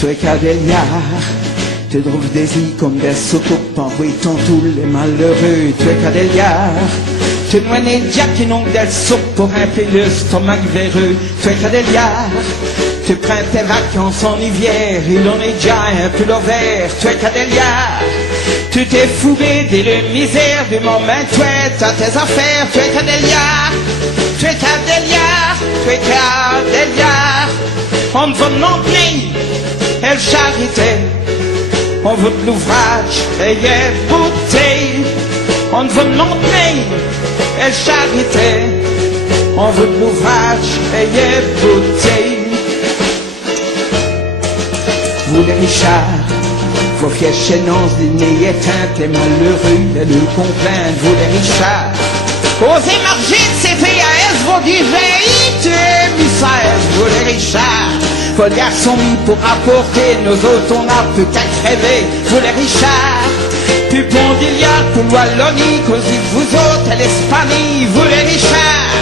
Toi Cadelia, tu trouves des îles comme des soucoupes en bruitant tous les malheureux. Toi Cadelia, tu noies les diacs qui n'ont des soupes pour un peu le stomac véreux. Toi Cadelia, tu prends tes vacances en hiver, il en est déjà un peu l'ovaire. Toi Cadelia, tu t'es fourré des le misère du moment, toi t'as tes affaires. Toi Cadelia, tu es Cadelia, tu es Cadelia. On veut montrer, elle charité. On veut de l'ouvrage et une bouteille. On veut montrer, elle charité. On veut de l'ouvrage et une bouteille. Vous les richards, vos fiers chaînons dîner éteintes, les malheureux, les le complaintes. Vous les richards, osez marcher de CPAS, vos DGI, vous les richards. Vos garçons mis pour apporter, nos autres on a peu qu'à crever. Vous les richards, plus bon d'Iliard, pour Wallonie, cosy vous autres, à l'Espagne. Vous les richards,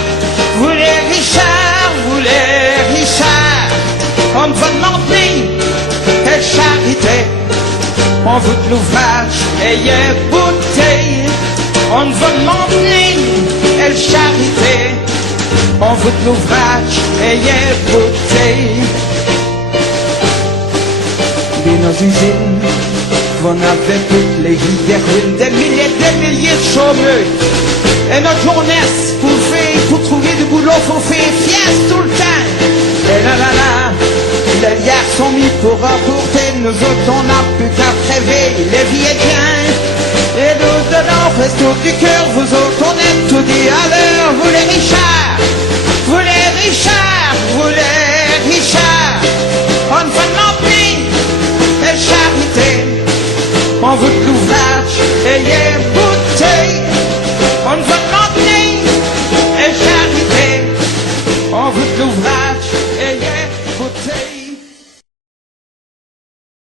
vous les richards, vous les richards. On veut demander, quelle charité. On veut de l'ouvrage et une bouteille. On veut demander, quelle charité. On veut de l'ouvrage et une bouteille. Dans nos usines, on avait toutes les vies des ruines, des milliers de chômeurs. Et notre jeunesse, pour trouver du boulot, faut faire fieste tout le temps. Et là, les liards sont mis pour rapporter, nous autres on n'a plus qu'à rêver, les vies est bien. Et nous dedans, resto du cœur, vous autres on aime tout dit à l'heure. Vous les richards, vous les richards, vous les richards. On veut demander, et charité. On veut de l'ouvrage et une bouteille. On veut demander, et charité. On veut de l'ouvrage.